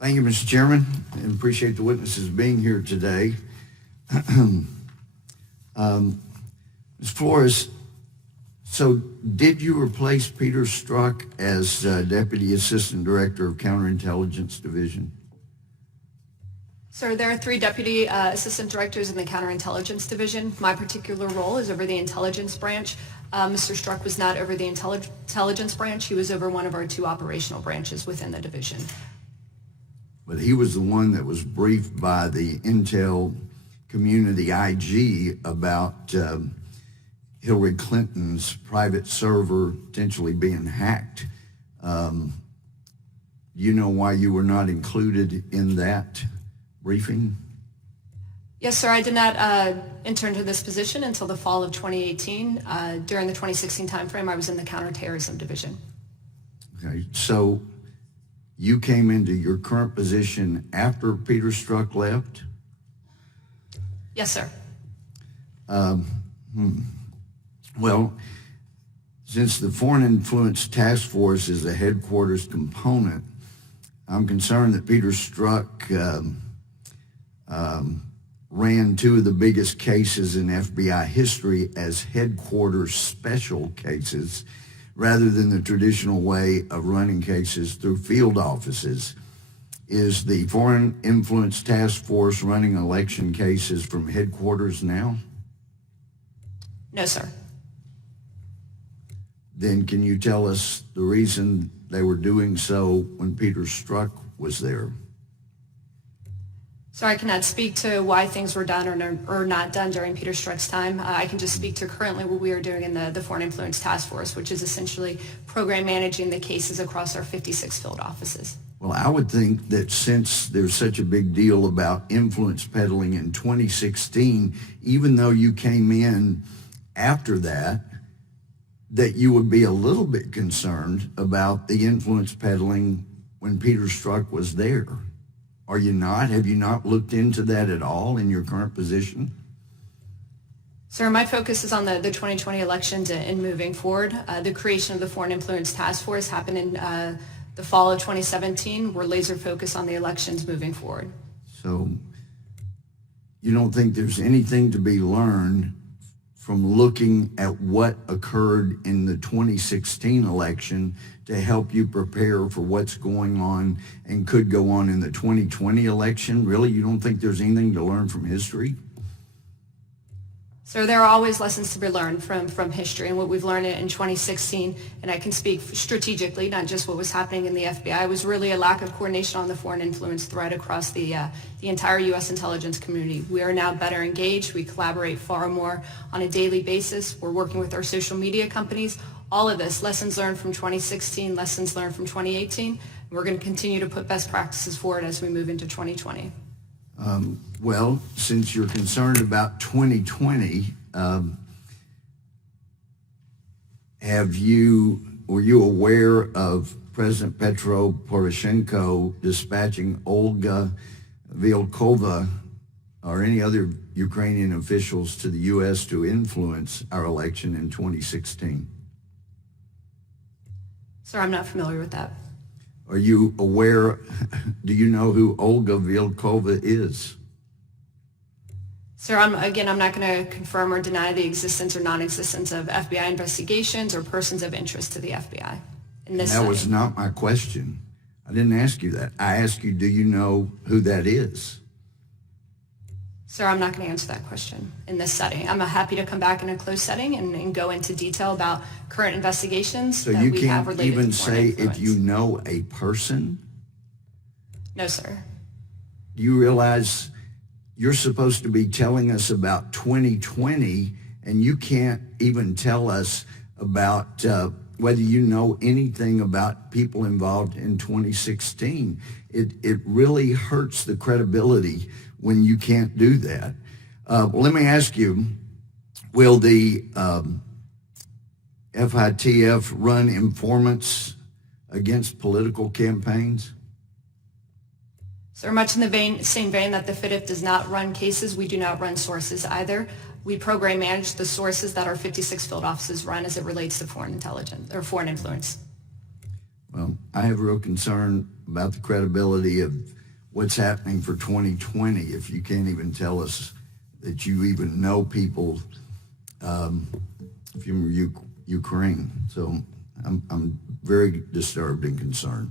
Thank you, Mr. Chairman, and appreciate the witnesses being here today. Ms. Floris, so did you replace Peter Strzok as Deputy Assistant Director of Counterintelligence Division? Sir, there are 3 Deputy Assistant Directors in the Counterintelligence Division. My particular role is over the Intelligence Branch. Mr. Strzok was not over the Intelligence Branch. He was over one of our 2 operational branches within the division. But he was the one that was briefed by the Intel community IG about Hillary Clinton's private server potentially being hacked. You know why you were not included in that briefing? Yes, sir. I did not intern to this position until the fall of 2018. During the 2016 timeframe, I was in the Counterterrorism Division. Okay, so you came into your current position after Peter Strzok left? Yes, sir. Well, since the Foreign Influence Task Force is a headquarters component, I'm concerned that Peter Strzok ran 2 of the biggest cases in FBI history as headquarters special cases rather than the traditional way of running cases through field offices. Is the Foreign Influence Task Force running election cases from headquarters now? No, sir. Then can you tell us the reason they were doing so when Peter Strzok was there? So I cannot speak to why things were done or not done during Peter Strzok's time. I can just speak to currently what we are doing in the Foreign Influence Task Force, which is essentially program managing the cases across our 56 field offices. Well, I would think that since there's such a big deal about influence peddling in 2016, even though you came in after that, that you would be a little bit concerned about the influence peddling when Peter Strzok was there. Are you not? Have you not looked into that at all in your current position? Sir, my focus is on the 2020 elections and moving forward. The creation of the Foreign Influence Task Force happened in the fall of 2017. We're laser focused on the elections moving forward. So you don't think there's anything to be learned from looking at what occurred in the 2016 election to help you prepare for what's going on and could go on in the 2020 election? Really, you don't think there's anything to learn from history? So there are always lessons to be learned from history, and what we've learned in 2016, and I can speak strategically, not just what was happening in the FBI, was really a lack of coordination on the foreign influence threat across the entire U.S. intelligence community. We are now better engaged. We collaborate far more on a daily basis. We're working with our social media companies. All of this, lessons learned from 2016, lessons learned from 2018. We're going to continue to put best practices forward as we move into 2020. Well, since you're concerned about 2020, were you aware of President Petro Poroshenko dispatching Olga Volkova or any other Ukrainian officials to the U.S. to influence our election in 2016? Sir, I'm not familiar with that. Are you aware, do you know who Olga Volkova is? Sir, I'm not going to confirm or deny the existence or non-existence of FBI investigations or persons of interest to the FBI. That was not my question. I didn't ask you that. I asked you, do you know who that is? Sir, I'm not going to answer that question in this setting. I'm happy to come back in a closed setting and go into detail about current investigations so that you we can't have related even to foreign say influence. if you know a person? No, sir. Do you realize you're supposed to be telling us about 2020 and you can't even tell us about whether you know anything about people involved in 2016? It really hurts the credibility when you can't do that. Well, let me ask you, will the FITF run informants against political campaigns? Sir, much in the same vein that the FITF does not run cases, we do not run sources either. We program manage the sources that our 56 field offices run as it relates to foreign intelligence or foreign influence. Well, I have real concern about the credibility of what's happening for 2020 if you can't even tell us that you even know people from Ukraine. So I'm very disturbed and concerned.